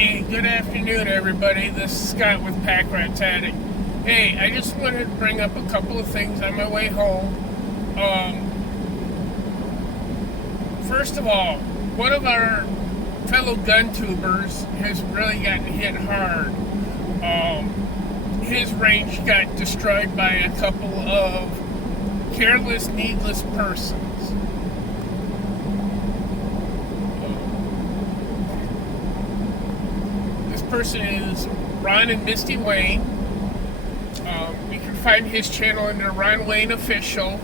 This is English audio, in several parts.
Hey, good afternoon, everybody. This is Scott with Pack Rat Attic. Hey, I just wanted to bring up a couple of things on my way home. First of all, one of our fellow gun tubers has really gotten hit hard. His range got destroyed by a couple of careless, needless persons. Person is Ron and Misty Wayne. You can find his channel under Ron Wayne Official.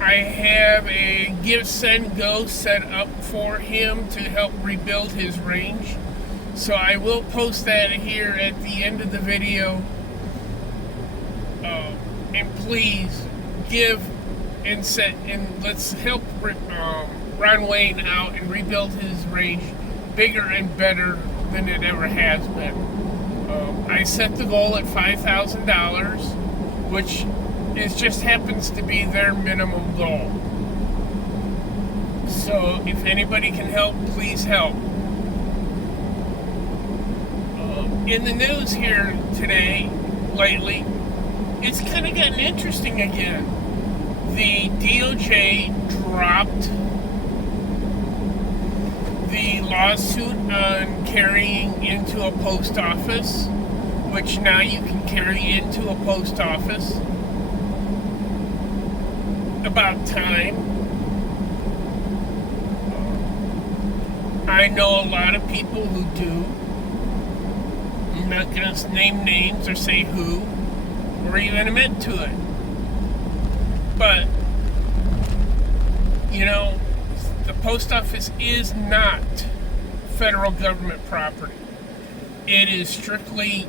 I have a Give, Send, Go set up for him to help rebuild his range. So I will post that here at the end of the video. And please give and set, and let's help Ron Wayne out and rebuild his range bigger and better than it ever has been. I set the goal at $5,000, which just happens to be their minimum goal. So if anybody can help, please help. In the news here today, lately, it's kind of gotten interesting again. The DOJ dropped the lawsuit on carrying into a post office, which now you can carry into a post office. About time. I know a lot of people who do. I'm not going to name names or say who, or even admit to it. But, you know, the post office is not federal government property. It is strictly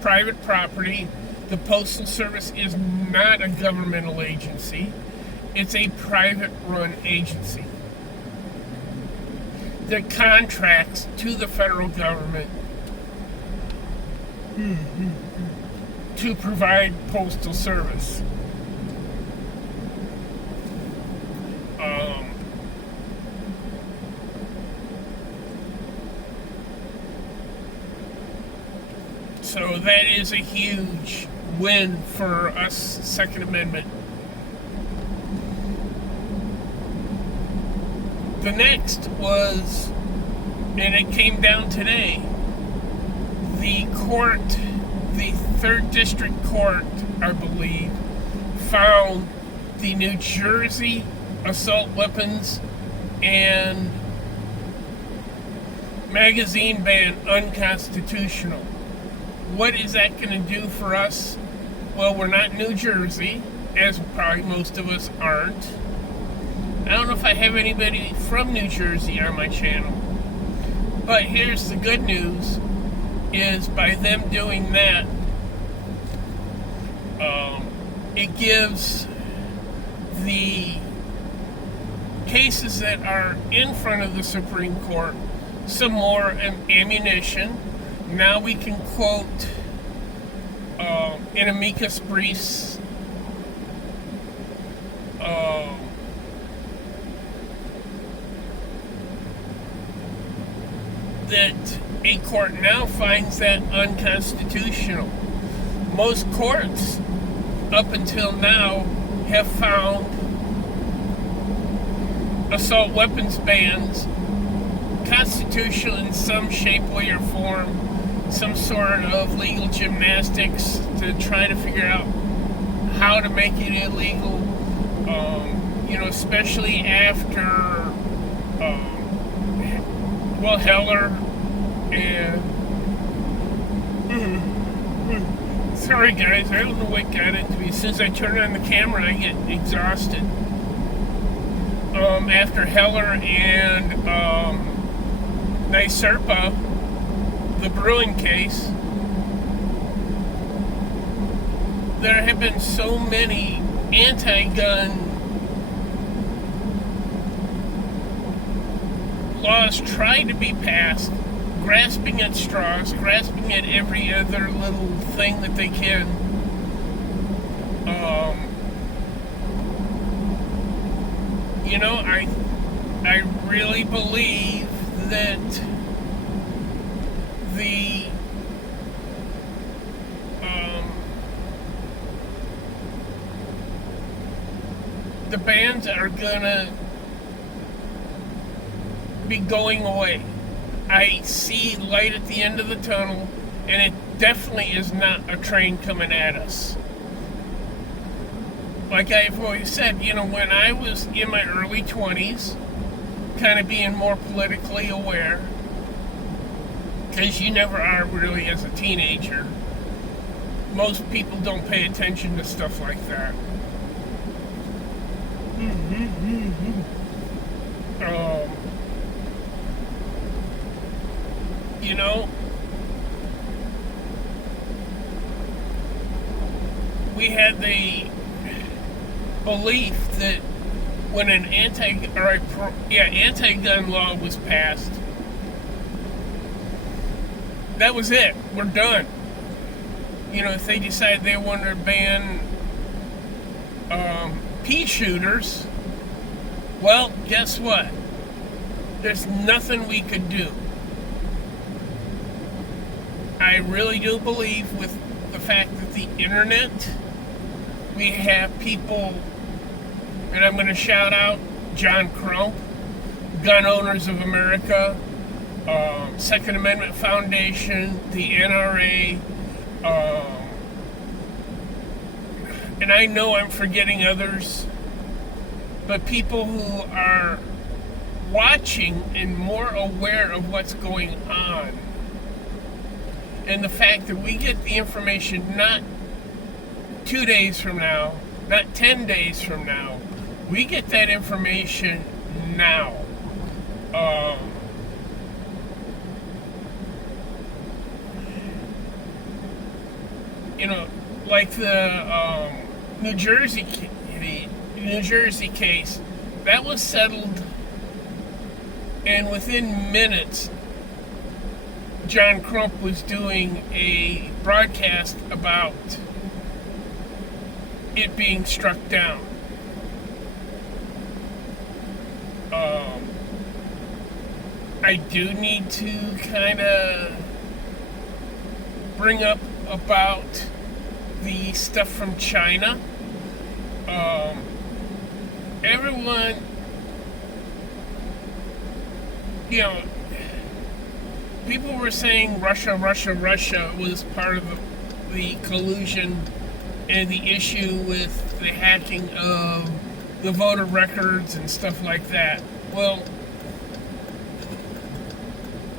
private property. The Postal Service is not a governmental agency. It's a private-run agency that contracts to the federal government to provide postal service. So that is a huge win for us, Second Amendment. The next was, and it came down today, the court, the 3rd District Court, I believe, found the New Jersey assault weapons and magazine ban unconstitutional. What is that going to do for us? Well, we're not New Jersey, as probably most of us aren't. I don't know if I have anybody from New Jersey on my channel. But here's the good news, is by them doing that, it gives the cases that are in front of the Supreme Court some more ammunition. Now we can quote in amicus briefs that a court now finds that unconstitutional. Most courts up until now have found assault weapons bans constitutional in some shape, way, or form. Some sort of legal gymnastics to try to figure out how to make it illegal, especially after, Heller and, sorry guys, I don't know what got into me. As soon as I turn on the camera, I get exhausted. After Heller and, NYSERPA, the brewing case, there have been so many anti-gun laws tried to be passed, grasping at straws, grasping at every other little thing that they can. I really believe that the the bans are gonna be going away. I see light at the end of the tunnel, and it definitely is not a train coming at us. Like I've always said, when I was in my early 20s, kind of being more politically aware, because you never are really as a teenager. Most people don't pay attention to stuff like that. We had the belief that when an anti-gun law was passed, that was it. We're done. If they decide they want to ban pea shooters, well, guess what? There's nothing we could do. I really do believe with the fact that the internet, we have people, and I'm going to shout out John Crump, Gun Owners of America, Second Amendment Foundation, the NRA, and I know I'm forgetting others, but people who are watching and more aware of what's going on. And the fact that we get the information not 2 days from now, not 10 days from now, we get that information now. Like the New Jersey case, that was settled, and within minutes, John Crump was doing a broadcast about it being struck down. I do need to kind of bring up about the stuff from China. Everyone, people were saying Russia was part of the collusion and the issue with the hacking of the voter records and stuff like that. Well,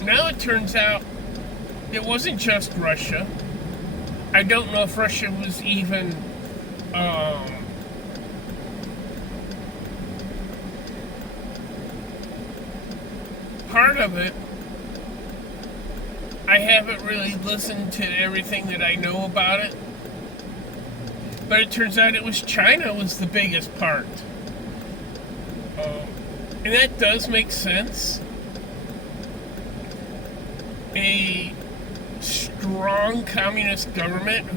now it turns out it wasn't just Russia. I don't know if Russia was even part of it. I haven't really listened to everything that I know about it, but it turns out it was China was the biggest part, and that does make sense. A strong communist government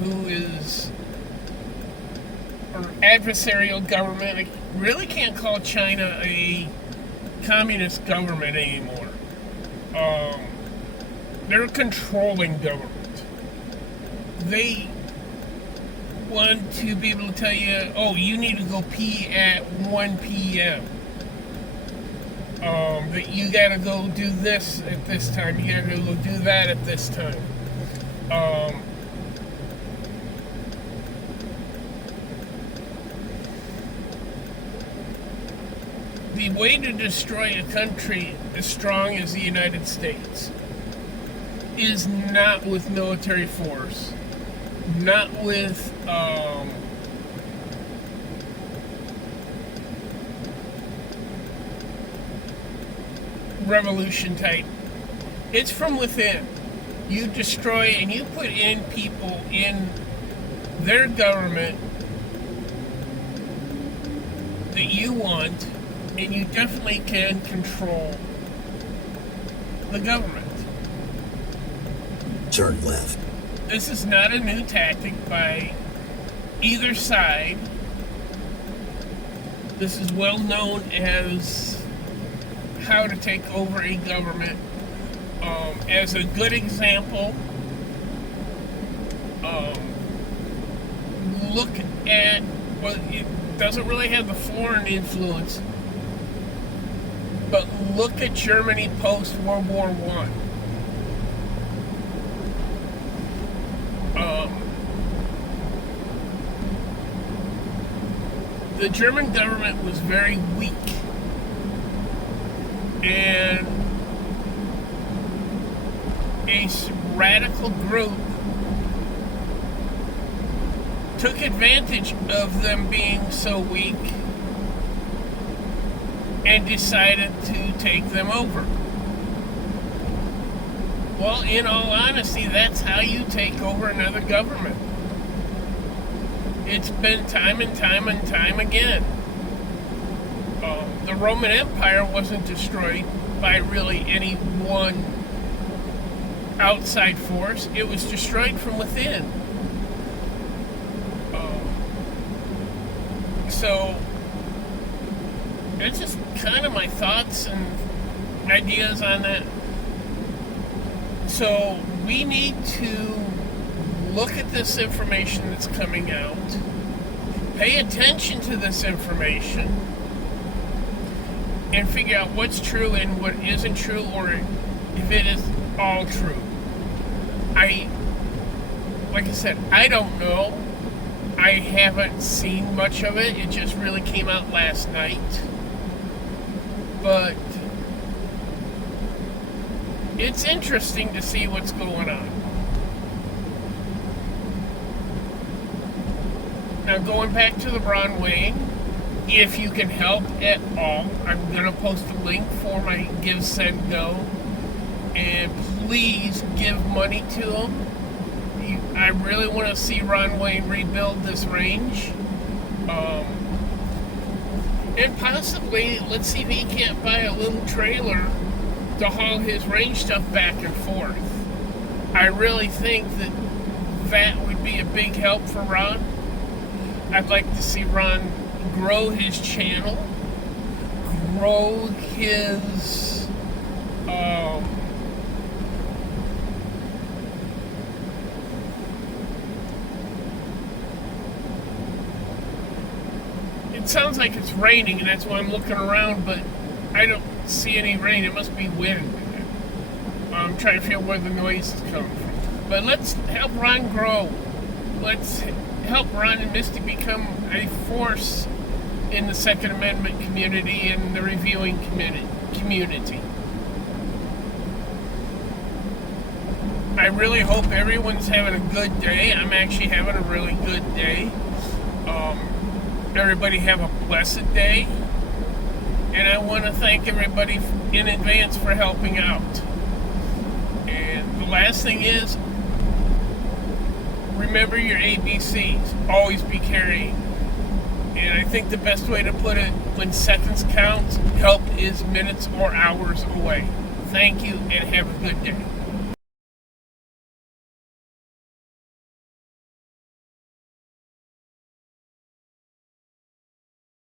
or adversarial government, I really can't call China a communist government anymore. They're a controlling government. They want to be able to tell you, oh, you need to go pee at 1 p.m. That you gotta go do this at this time, you gotta go do that at this time. The way to destroy a country as strong as the United States is not with military force, not with revolution type. It's from within. You destroy and you put in people in their government that you want, and you definitely can control the government. Turn left. This is not a new tactic by either side. This is well known as how to take over a government. As a good example, look at, well, it doesn't really have the foreign influence, but look at Germany post World War One. The German government was very weak, and a radical group took advantage of them being so weak and decided to take them over. Well, in all honesty, that's how you take over another government. It's been time and time and time again. The Roman Empire wasn't destroyed by really any one outside force. It was destroyed from within. So, it's just kind of my thoughts and ideas on that. So, we need to look at this information that's coming out, pay attention to this information, and figure out what's true and what isn't true, or if it is all true. Like I said, I don't know. I haven't seen much of it. It just really came out last night. But it's interesting to see what's going on. Now, going back to the Ron Wayne, if you can help at all, I'm going to post a link for my Give, Send, Go. And please give money to him. I really want to see Ron Wayne rebuild this range. And possibly, let's see if he can't buy a little trailer to haul his range stuff back and forth. I really think that would be a big help for Ron. I'd like to see Ron grow his channel, grow his it sounds like it's raining, and that's why I'm looking around, but I don't see any rain. It must be wind. I'm trying to figure out where the noise is coming from. But let's help Ron grow. Let's help Ron and Misty become a force in the Second Amendment community and the reviewing community. I really hope everyone's having a good day. I'm actually having a really good day. Everybody have a blessed day. And I want to thank everybody in advance for helping out. And the last thing is, remember your ABCs. Always be carrying. And I think the best way to put it, when seconds count, help is minutes or hours away. Thank you, and have a good day.